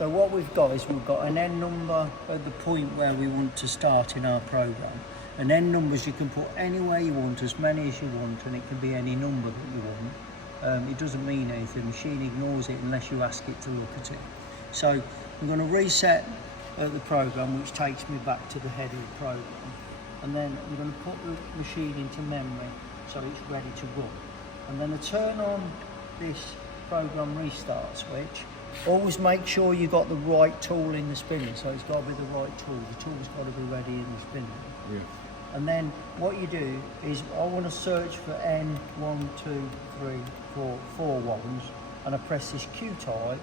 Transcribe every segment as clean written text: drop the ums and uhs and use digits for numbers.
So what we've got is we've got an N number at the point where we want to start in our program. And N numbers you can put anywhere you want, as many as you want, and it can be any number that you want. It doesn't mean anything. The machine ignores it unless you ask it to look at it. So I'm going to reset the program, which takes me back to the head of the program. And then I'm going to put the machine into memory so it's ready to run. And then I turn on this program restart switch. Always make sure you've got the right tool in the spindle, so it's got to be the right tool. The tool's got to be ready in the spindle. Yeah. And then what you do is I want to search for N, 1, 2, 3, 4 ones, and I press this Q type,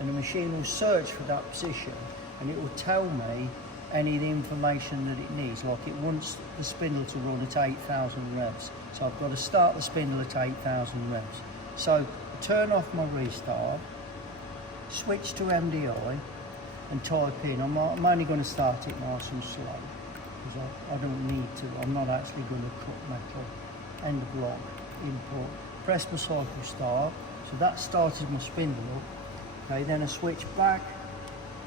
and the machine will search for that position, and it will tell me any of the information that it needs. Like it wants the spindle to run at 8,000 revs. So I've got to start the spindle at 8,000 revs. So turn off my restart, switch to MDI and type in, I'm only going to start it nice and slow because I don't need to, I'm not actually going to cut metal. End block, input, press my cycle start, so that started my spindle up. Okay, then I switch back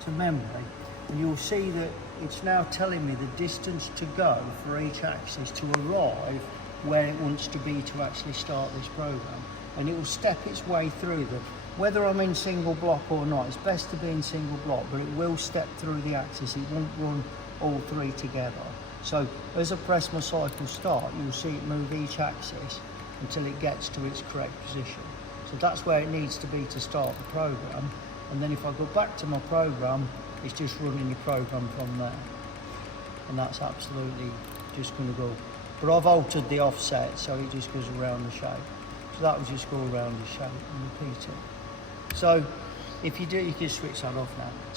to memory and you'll see that it's now telling me the distance to go for each axis to arrive where it wants to be to actually start this program. And it will step its way through them. Whether I'm in single block or not, it's best to be in single block, but it will step through the axis. It won't run all three together. So as I press my cycle start, you'll see it move each axis until it gets to its correct position. So that's where it needs to be to start the program. And then if I go back to my program, it's just running the program from there. And that's absolutely just going to go. But I've altered the offset, so it just goes around the shape. So that will just go around the shape and repeat it. So if you do, you can switch that off now. So